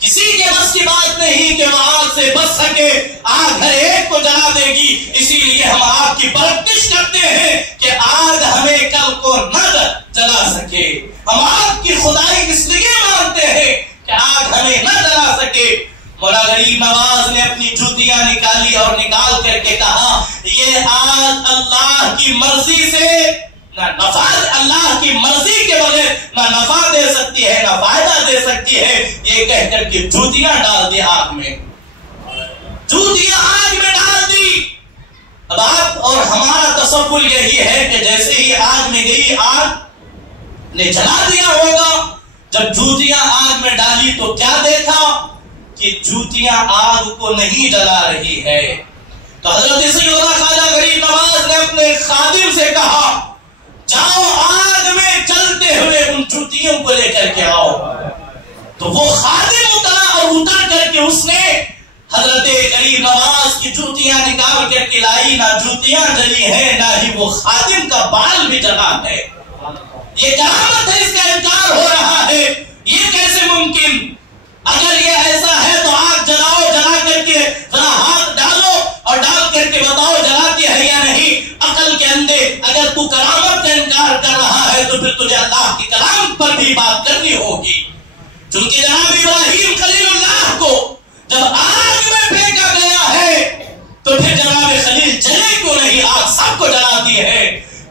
کسی کے بس کی بات نہیں کہ وہ آگ سے بچ سکے، آگ ہر ایک کو جلا دے گی۔ اسی لیے ہم آگ کی پرستش کرتے ہیں کہ آگ ہمیں کل کو نہ جلا سکے، ہم آگ کی خدائی اس لیے مانتے ہیں کہ آگ ہمیں نہ جلا سکے۔ مولا غریب نواز نے اپنی جوتیاں نکالی اور نکال کر کے کہا یہ آگ اللہ کی مرضی سے نہ نفع، اللہ کی مرضی کے بغیر نہ نفع دے سکتی ہے نہ فائدہ دے سکتی ہے، یہ کہہ کر کے جوتیاں ڈال دی آگ میں، جوتیاں آگ میں ڈال دی۔ اب آپ اور ہمارا تصور یہی ہے کہ جیسے ہی آگ میں گئی آگ نے جلا دیا ہوگا۔ جب جوتیاں آگ میں ڈالی تو کیا دیکھا کہ جوتیاں آگ کو نہیں جلا رہی ہے۔ تو حضرت سید اللہ خواجہ غریب نواز نے اپنے خادم سے کہا جاؤ آگ میں چلتے ہوئے ان جوتیوں کو لے کر کے آؤ۔ تو وہ خادم اترا اور اتر کر کے اس نے حضرت غریب نواز کی جوتیاں نکال کر کے لائی، نہ جوتیاں جلی ہیں نہ ہی وہ خادم کا بال بھی جلا ہے۔ یہ کرامت ہے، اس کا انکار ہو رہا ہے، یہ کیسے ممکن؟ اگر یہ ایسا ہے تو آگ جلاؤ، جلا کر کے ذرا ہاتھ ڈالو اور ڈال کر کے بتاؤ جلاتی ہے یا نہیں۔ عقل کے اندے اگر تو کرامت کا انکار کر رہا ہے تو پھر تجھے اللہ کے کلام پر بھی بات کرنی ہوگی۔ چونکہ جناب ابراہیم خلیل اللہ کو جب آگ میں پھینکا گیا ہے تو پھر جناب خلیل جلے کیوں نہیں؟ آگ سب کو جلاتی ہے۔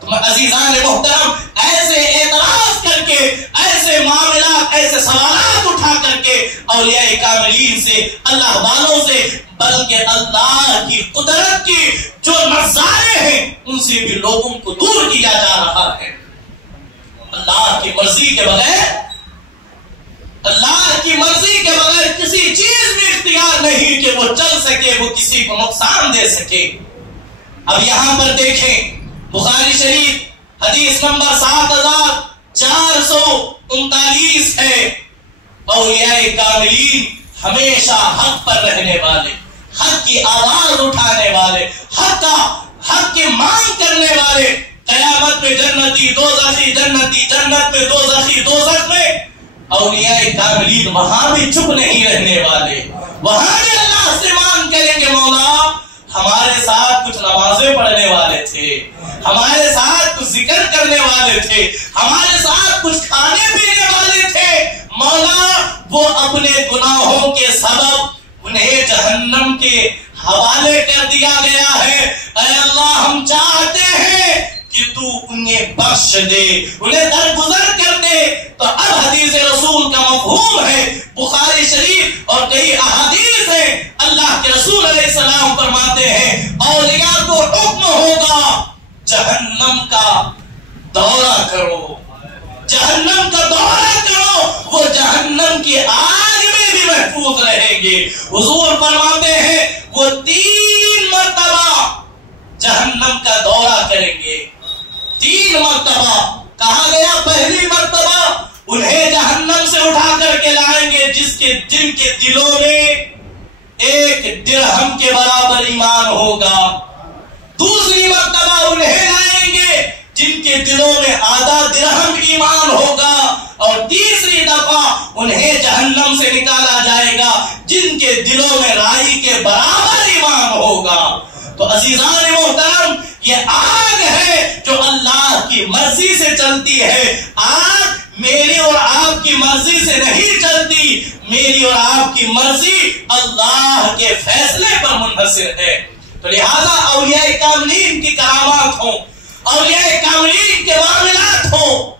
تو عزیزان محترم، ایسے اعتراض کر کے، ایسے معاملات، ایسے سوالات اٹھا کر کے اولیاء کاملین سے، اللہ والوں سے، بلکہ اللہ کی قدرت کی جو نظارے ہیں ان سے بھی لوگوں کو دور کیا جا رہا ہے۔ اللہ کی مرضی کے بغیر، اللہ کی مرضی کے بغیر کسی چیز میں اختیار نہیں کہ وہ چل سکے، وہ کسی کو نقصان دے سکے۔ اب یہاں پر دیکھیں بخاری شریف حدیث نمبر 7439 ہے، اولیاء کاملین ہمیشہ حق پر رہنے والے، حق کی آواز اٹھانے والے، حق کی مانگ کرنے والے، قیامت میں جنتی دوزخی، جنتی جنت میں، دوزخی دوزخ میں، اولیاء کاملین وہاں بھی چپ نہیں رہنے والے، وہاں بھی اللہ سے مانگ کریں گے مولا ہمارے ساتھ کچھ نمازیں پڑھنے والے تھے، ہمارے ساتھ کچھ ذکر کرنے والے تھے، ہمارے ساتھ کچھ کھانے پینے والے تھے، مولا وہ اپنے گناہوں کے سبب انہیں جہنم کے حوالے کر دیا گیا ہے۔ اے اللہ ہم چاہتے ہیں کہ تو انہیں بخش دے، انہیں درگزر کر دے۔ تو اب حدیث رسول کا مفہوم ہے، بخاری شریف اور کئی احادیث ہیں، اللہ کے رسول علیہ السلام فرماتے ہیں اولیاء کو حکم ہوگا جہنم کا دورہ کرو، جہنم کا دورہ کرو، وہ جہنم کی آگ میں بھی محفوظ رہیں گے۔ حضور فرماتے ہیں وہ 3 مرتبہ جہنم کا دورہ کریں گے، 3 مرتبہ کہا گیا۔ پہلی مرتبہ انہیں جہنم سے اٹھا کر کے لائیں گے جن کے دلوں میں 1 درہم کے برابر ایمان ہوگا۔ دوسری مرتبہ انہیں لائیں گے جن کے دلوں میں آدھا درہم ایمان ہوگا، اور تیسری دفعہ انہیں جہنم سے نکالا جائے گا جن کے دلوں میں رائی کے برابر ایمان ہوگا۔ تو عزیزان محترم، یہ آگ ہے جو اللہ کی مرضی سے چلتی ہے۔ آگ میری اور آپ کی مرضی سے نہیں چلتی، میری اور آپ کی مرضی اللہ کے فیصلے پر منحصر ہے۔ تو لہذا اولیاء کاملین کی کرامات ہوں، اولیاء کاملین کے معاملات ہوں،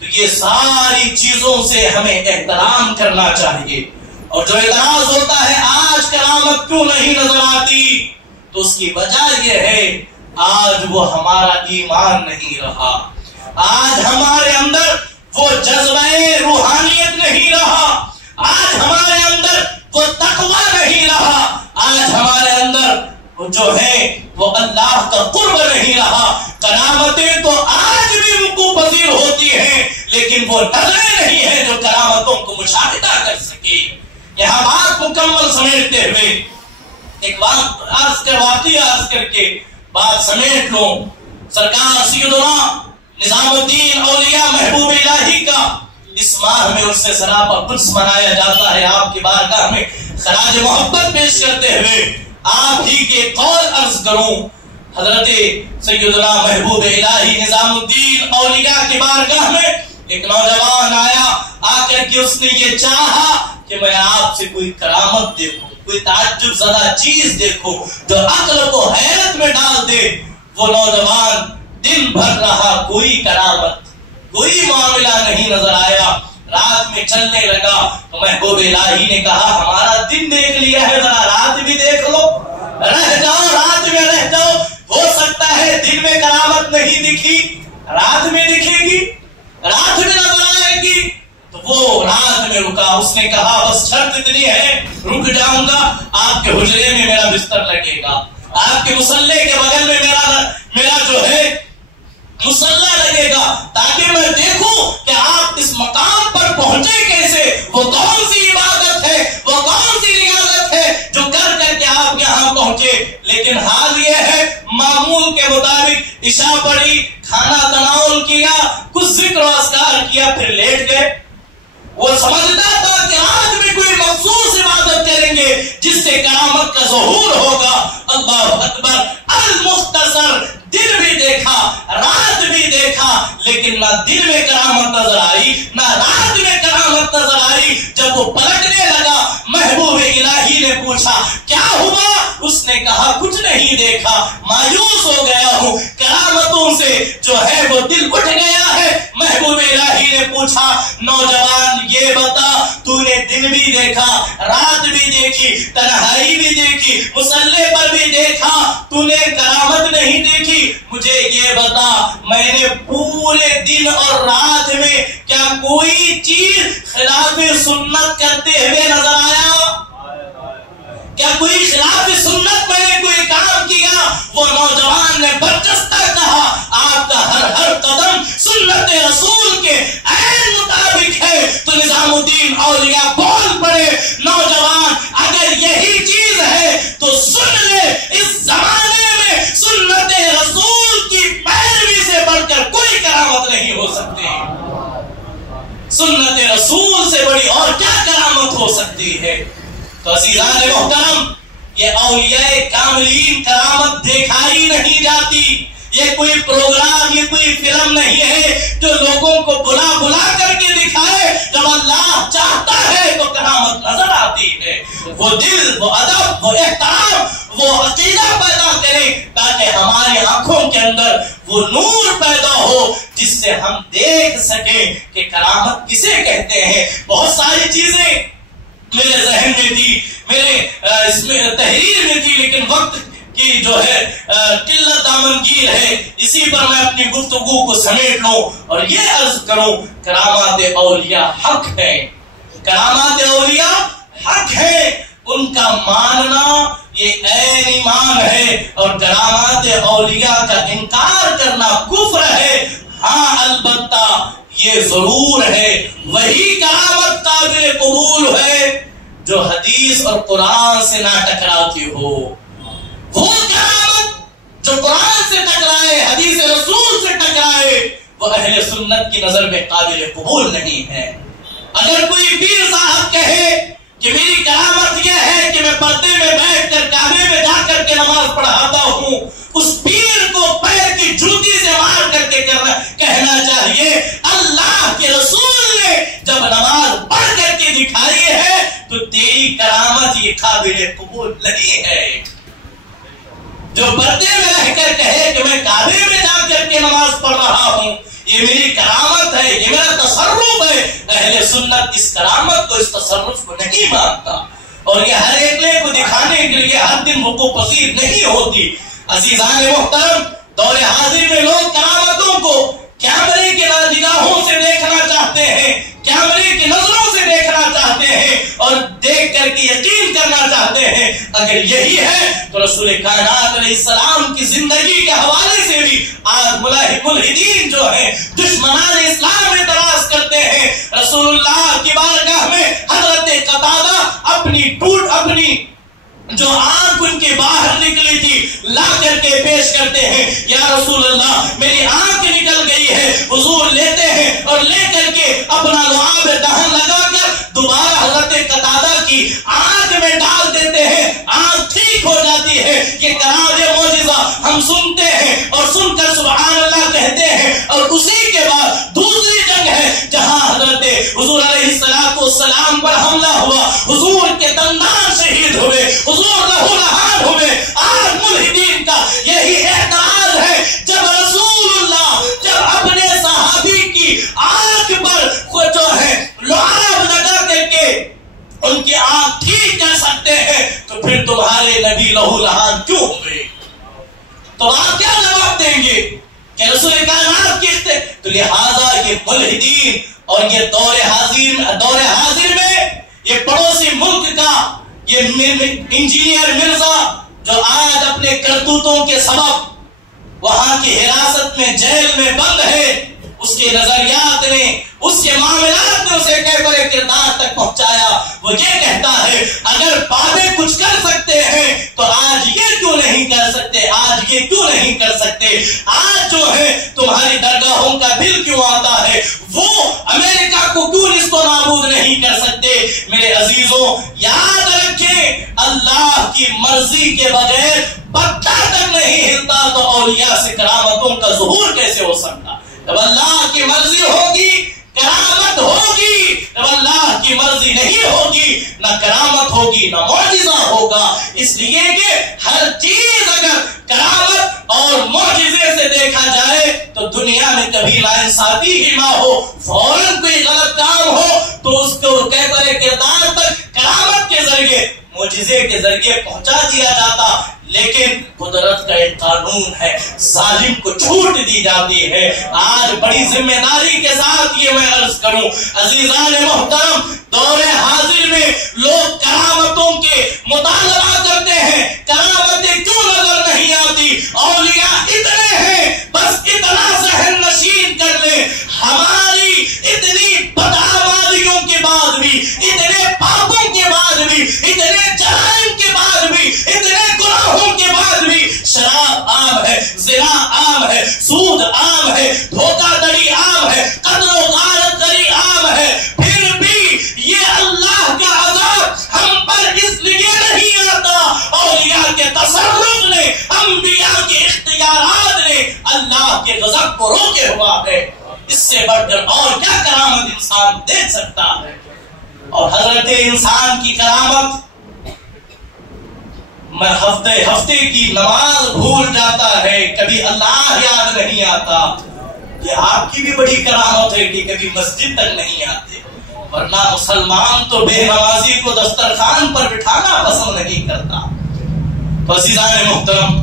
تو یہ ساری چیزوں سے ہمیں احترام کرنا چاہیے۔ اور جو اعتراض ہوتا ہے آج کرامت کیوں نہیں نظر آتی، تو اس کی وجہ یہ ہے آج وہ ہمارا ایمان نہیں رہا، آج ہمارے اندر وہ جذبہ روحانیت نہیں رہا، آج ہمارے اندر وہ تقوی نہیں رہا، آج ہمارے اندر جو ہے وہ اللہ کا قرب نہیں رہا۔ کرامتیں تو آج بھی وقوع پذیر ہوتی ہیں، لیکن وہ نظریں نہیں ہیں جو کرامتوں کو مشاہدہ کر سکے۔ یہاں بات مکمل سمیٹتے ہوئے ایک واقعہ عرض کر کے بات سمیٹ لوں۔ سرکار سیدنا نظام الدین اولیاء محبوب الہی کا اس ماہ میں اس سے سراپا قدس منایا جاتا ہے۔ آپ کی بارگاہ میں خراج محبت پیش کرتے ہوئے آپ ہی کے قول عرض کروں۔ حضرت سیدنا محبوب الہی نظام الدین اولیاء کی بارگاہ میں ایک نوجوان آیا، آ کر کے اس نے یہ چاہا کہ میں آپ سے کوئی کرامت دیکھوں، کوئی تعجب زدہ چیز دیکھوں جو عقل کو حیرت میں ڈال دے۔ وہ نوجوان دن بھر رہا، کوئی کرامت، کوئی معاملہ نہیں نظر آیا۔ رات میں چلنے لگا تو محبوب الہی نے کہا ہمارا دن دیکھ لیا ہے، ذرا رات بھی دیکھ لو، رہ جاؤ، رات میں رہ جاؤ، ہو سکتا ہے دن میں کرامت نہیں دکھی، رات میں دکھے گی، رات میں نظر آئے گی۔ تو وہ رات میں رکا، اس نے کہا بس شرط اتنی ہے، رک جاؤں گا، آپ کے حجرے میں میرا بستر لگے گا، آپ کے مصلے کے بغل میں میرا جو ہے مصلہ لگے گا، تاکہ میں دیکھوں کہ آپ اس مقام پر پہنچے کیسے، وہ کون سی عبادت ہے، وہ کون سی ریاضت ہے جو کر کر کے آپ یہاں پہنچے۔ لیکن حال یہ ہے معمول کے مطابق عشاء پڑھی، کھانا تناول کیا، کچھ ذکر و اذکار کیا، پھر لیٹ گئے۔ وہ سمجھتا تھا کہ آج میں کوئی مخصوص عبادت کریں گے جس سے کرامت کا ظہور ہوگا۔ اللہ اکبر، المختصر دن بھی دیکھا، رات بھی دیکھا، لیکن نہ دن میں کرامت نظر آئی، نہ رات میں کرامت نظر آئی۔ جب وہ پلٹنے لگا، محبوب الہی نے پوچھا کیا ہوا؟ اس نے کہا کچھ نہیں دیکھا، مایوس ہو گیا ہوں، کرامتوں سے جو ہے وہ دل اٹھ گیا ہے۔ محبوب الہی نے پوچھا نوجوان یہ بتا، تو نے دن بھی دیکھا، رات بھی دیکھی، تنہائی بھی دیکھی، مصلے پر بھی دیکھا، تو نے کرامت نہیں دیکھی، مجھے یہ بتا میں نے پورے دن اور رات میں کیا کوئی چیز خلاف سنت کرتے ہوئے نظر آیا؟ کیا کوئی خلاف سنت میں نے کوئی کام کیا؟ وہ نوجوان نے برجستہ کہا آپ کا ہر قدم سنت رسول کے عین مطابق ہے۔ تو نظام الدین اولیاء بول پڑے نوجوان اگر یہی چیز ہے تو سن لے، اس زمانے میں سنت رسول کی پیروی سے بڑھ کر کوئی کرامت نہیں ہو سکتی۔ سنت رسول سے بڑی اور کیا کرامت ہو سکتی ہے؟ تو عزیزان محترم، یہ اولیاء کاملین کرامت دکھائی نہیں جاتی۔ یہ کوئی پروگرام، یہ کوئی فلم نہیں ہے جو لوگوں کو بلا بلا کر کے دکھائے۔ جب اللہ چاہتا ہے تو کرامت نظر آتی ہے۔ وہ دل، وہ ادب، وہ احترام، وہ عقیدہ پیدا کرے تاکہ ہماری آنکھوں کے اندر وہ نور پیدا ہو جس سے ہم دیکھ سکیں کہ کرامت کسے کہتے ہیں۔ بہت ساری چیزیں میرے ذہن میں تھی، میرے اس میں تحریر میں تھی، لیکن وقت کی جو ہے قلت دامنگیر ہے، اسی پر میں اپنی گفتگو کو سمیٹ لوں اور یہ عرض کروں کرامات اولیاء حق ہے، کرامات اولیاء حق ہے، ان کا ماننا یہ عین ایمان ہے، اور کرامات اولیاء کا انکار کرنا کفر ہے۔ ہاں البتہ یہ ضرور ہے وہی کرامت قابل قبول ہے جو حدیث اور قرآن سے نہ ٹکراتی ہو۔ وہ کرامت جو قرآن سے ٹکرائے، حدیث رسول سے ٹکرائے، وہ اہل سنت کی نظر میں قابل قبول نہیں ہے۔ اگر کوئی پیر صاحب کہے کہ میری کرامت یہ ہے کہ میں پردے میں بیٹھ کر کعبے میں جا کر کے نماز پڑھاتا ہوں، اس پیر کو پیر کی جوتی سے مار کر کے کہنا چاہیے اللہ کے رسول نے جب نماز پڑھ کر کے دکھائی ہے تو تیری کرامت یہ قابل قبول نہیں ہے۔ جو پردے میں رہ کر کہے کہ میں کعبے میں جا کر کے نماز پڑھ رہا ہوں، یہ میری کرامت ہے، یہ میرا تصرف ہے، اہل سنت اس کرامت کو، اس تصرف کو نہیں مانتا، اور یہ ہر ایک کو دکھانے کے لیے ہر دن وقوع پذیر نہیں ہوتی۔ عزیزان محترم، دور حاضر میں لوگ کرامتوں کو کیمرے کی نگاہوں سے دیکھنا چاہتے ہیں، کیمرے کی نظروں سے دیکھنا چاہتے ہیں، اور دیکھ کر کے یقین کرنا چاہتے ہیں۔ اگر یہی ہے تو رسول کائنات علیہ السلام کی زندگی کے حوالے سے بھی آج ملحدین جو ہیں، دشمنان اسلام اعتراض کرتے ہیں۔ رسول اللہ کی بارگاہ میں حضرت قتادہ اپنی جو آنکھ ان کے باہر نکلی تھی لا کر کے پیش کرتے ہیں، یا رسول اللہ میری آنکھ نکل گئی ہے۔ حضور لیتے ہیں اور لے کر کے اپنا لعاب دہن لگا کر دوبارہ حضرت قتادہ کی آنکھ میں ڈال دیتے ہیں، آنکھ ٹھیک ہو جاتی ہے۔ یہ کرام معجزہ ہم سنتے ہیں اور سن کر سبحان اللہ کہتے ہیں۔ اور اسی کے بعد دوسری جنگ ہے جہاں حضرت حضور علیہ السلام پر حملہ ہوا، حضور کے دندان شہید ہوئے، حضور لہو لہان ہوئے۔ آج ملحدین کا یہی اعتراض ہے، جب رسول اللہ جب اپنے صحابی کی آنکھ پر جو ہے لعاب لگا کر کے ان کی آنکھ ٹھیک کر سکتے ہیں تو پھر تمہارے نبی لہو لہان کیوں ہوئے؟ تو آپ کیا جواب دیں گے کہ رسول کائنات کی؟ تو لہذا یہ ملحدین اور یہ دور حاضر میں یہ پڑوسی ملک کا یہ انجینئر مرزا جو آج اپنے کرتوتوں کے سبب وہاں کی حراست میں جیل میں بند ہے، اس کے نظریات نے، اس کے معاملات نے اسے کیفر کردار تک پہنچایا۔ وہ یہ کہتا ہے اگر بابے کچھ کر سکتے ہیں تو آج یہ کیوں نہیں کر سکتے، آج یہ کیوں نہیں کر سکتے؟ آج جو ہے تمہاری درگاہوں کا بل کیوں آتا ہے، وہ امریکہ کو کیوں اس کو نابود نہیں کر سکتے؟ میرے عزیزوں یاد رکھیں، اللہ کی مرضی کے بغیر پتھر تک نہیں ہلتا تو اولیاء سے کرامتوں کا ظہور کیسے ہو سکتا؟ جب اللہ کی مرضی ہوگی کرامت ہوگی، جب اللہ کی مرضی نہیں ہوگی نہ کرامت ہوگی نہ معجزہ ہوگا۔ اس لیے کہ ہر چیز اگر کرامت اور معجزے سے دیکھا جائے تو دنیا میں کبھی ناانصافی ہی نہ ہو، فوراً کوئی غلط کام ہو تو اس کو کیفر کردار تک کرامت کے ذریعے، معجزے کے ذریعے پہنچا دیا جاتا۔ لیکن قدرت کا ایک قانون ہے، ظالم کو چھوٹ دی جاتی ہے۔ آج بڑی ذمہ داری کے ساتھ یہ میں عرض کروں، عزیزان محترم، دور حاضر میں لوگ کرامتوں کے مطالبہ کرتے ہیں، کرامتیں کیوں نظر نہیں آتی؟ اولیاء اتنے ہیں، بس اتنا ذہن نشین کر لیں، ہماری اتنی بدعمالیوں کے بعد بھی، اتنے پاپوں کے بعد بھی، اتنے جرائم کے بعد بھی، اتنے گناہوں کے بعد بھی شراب عام ہے، زنا عام ہے، سود عام ہے، دھوکہ دڑی عام ہے، قتل و غارت گری عام ہے، پھر بھی یہ اللہ کا عذاب ہم پر اس لیے نہیں آتا، اولیاء کے تصرف نے، انبیاء کے اختیارات نے اللہ کے غضب کو روکے ہوا ہے۔ اس سے بڑھ کر اور کیا کرامت انسان دیکھ سکتا ہے؟ اور حضرت انسان کی کرامت، میں ہفتے کی نماز بھول جاتا ہے، کبھی اللہ یاد نہیں آتا۔ یہ آپ کی بھی بڑی کرامت ہے کہ کبھی مسجد تک نہیں آتے، ورنہ مسلمان تو بے نمازی کو دسترخوان پر بٹھانا پسند نہیں کرتا۔ تو عزیزان محترم،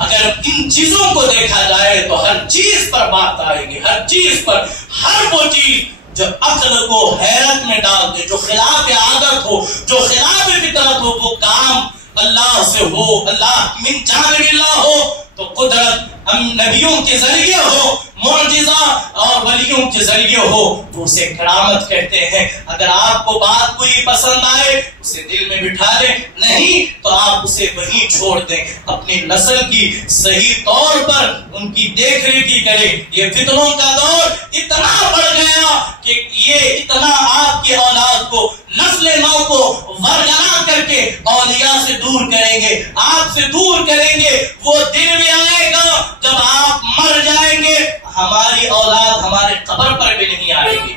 اگر ان چیزوں کو دیکھا جائے تو ہر چیز پر بات آئے گی، ہر چیز پر، ہر وہ چیز جو عقل کو حیرت میں ڈال دے، جو خلاف عادت ہو، جو خلاف فطرت ہو، وہ کام اللہ سے ہو، اللہ من جانب اللہ ہو، تو قدرت ہم نبیوں کے ذریعے ہو، معجزہ اور ولیوں کے ذریعے ہو تو اسے کرامت کہتے ہیں۔ اگر آپ کو بات کوئی پسند آئے اسے دل میں بٹھا لیں، نہیں تو آپ اسے وہیں چھوڑ دیں۔ اپنی نسل کی صحیح طور پر ان کی دیکھ ریکھی کریں۔ یہ فتنوں کا دور اتنا بڑھ گیا کہ یہ اتنا آپ کی اولاد کو، نسل نو کو ورگنا کر کے اولیاء سے دور کریں گے، آپ سے دور کریں گے۔ وہ دن بھی آئے گا جب آپ مر جائیں گے، ہماری اولاد ہمارے قبر پر بھی نہیں آئے گی،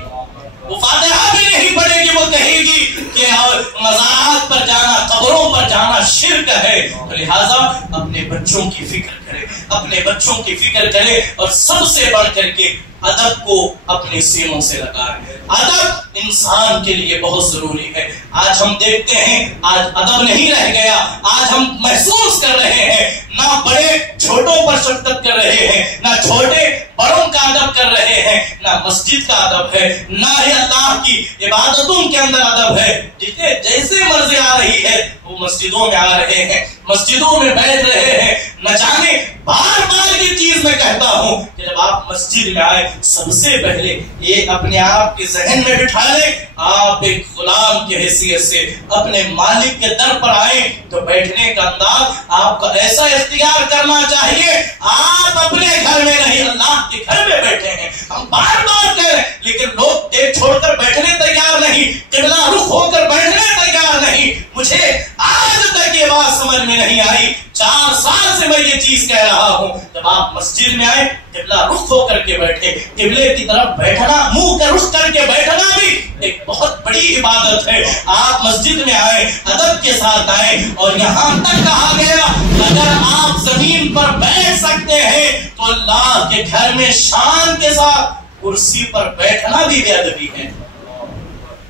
وہ فاتحہ بھی نہیں پڑھے گی، وہ کہے گی کہ مزارات پر جانا، قبروں پر جانا شرک ہے۔ لہذا اپنے بچوں کی فکر کرے، اپنے بچوں کی فکر کرے، اور سب سے بڑھ کر کے ادب کو اپنے سینوں سے لگائے۔ ادب انسان کے لیے بہت ضروری ہے۔ آج ہم دیکھتے ہیں آج ادب نہیں رہ گیا۔ آج ہم محسوس کر رہے ہیں نہ بڑے چھوٹوں پر شفقت کر رہے ہیں، نہ چھوٹے بڑوں کا ادب کر رہے ہیں، نہ مسجد کا ادب ہے، نہ ہی اللہ کی عبادتوں کے اندر ادب ہے۔ جیسے مرضی آ رہی ہے وہ مسجدوں میں آ رہے ہیں، مسجدوں میں بیٹھ رہے ہیں۔ نہ جانے بار بار یہ چیز میں کہتا ہوں کہ جب آپ مسجد میں آئے سب سے پہلے یہ اپنے آپ کے ذہن میں بٹھا لیں، آپ ایک غلام کی حیثیت سے اپنے مالک کے در پر آئے تو بیٹھنے کا انداز آپ کا ایسا اختیار کرنا چاہیے آپ اپنے گھر میں نہیں اللہ کے گھر میں بیٹھے ہیں۔ ہم بار بار کہہ رہے ہیں لیکن لوگ دیکھ چھوڑ کر بیٹھنے تیار نہیں، قبلہ رخ ہو کر بیٹھنے تیار نہیں۔ مجھے آج تک یہ بات سمجھ میں نہیں آئی، 4 سال سے میں یہ چیز کہہ رہا ہوں۔ جب آپ مسجد میں آئے قبلہ رخ ہو کر کے بیٹھے، قبلے کی طرف بیٹھنا، منہ کا رخ کر کے بیٹھنا بھی ایک بہت بڑی عبادت ہے۔ آپ مسجد میں آئے ادب کے ساتھ آئے، اور یہاں تک کہا گیا اگر آپ زمین پر بیٹھ سکتے ہیں تو اللہ کے گھر میں شان کے ساتھ کرسی پر بیٹھنا بھی بے ادبی ہے۔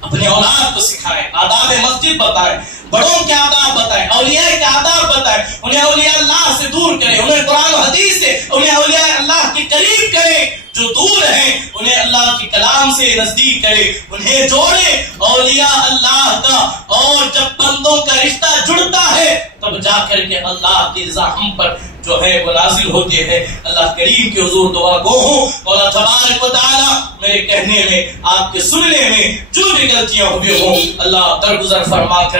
اپنے اولاد کو سکھائیں، آداب مسجد بتائیں، بڑوں کے آداب بتائیں، اولیاء کے آداب بتائیں، انہیں اولیاء اللہ سے دور کریں، انہیں قرآن و حدیث سے، انہیں اولیاء اللہ کے قریب کریں، جو دور ہیں انہیں اللہ کے کلام سے نزدیک کرے، انہیں جوڑے اولیاء اللہ کا۔ اور جب بندوں کا رشتہ جڑتا ہے تب جا کر کے اللہ کی رضا ہم پر جو ہے وہ نازل ہوتی ہے۔ اللہ کریم کے حضور دعا گو ہوں، مولا تبارک و تعالی میرے کہنے میں، آپ کے سننے میں جو بھی غلطیاں ہوئی ہوں اللہ درگزر فرما کر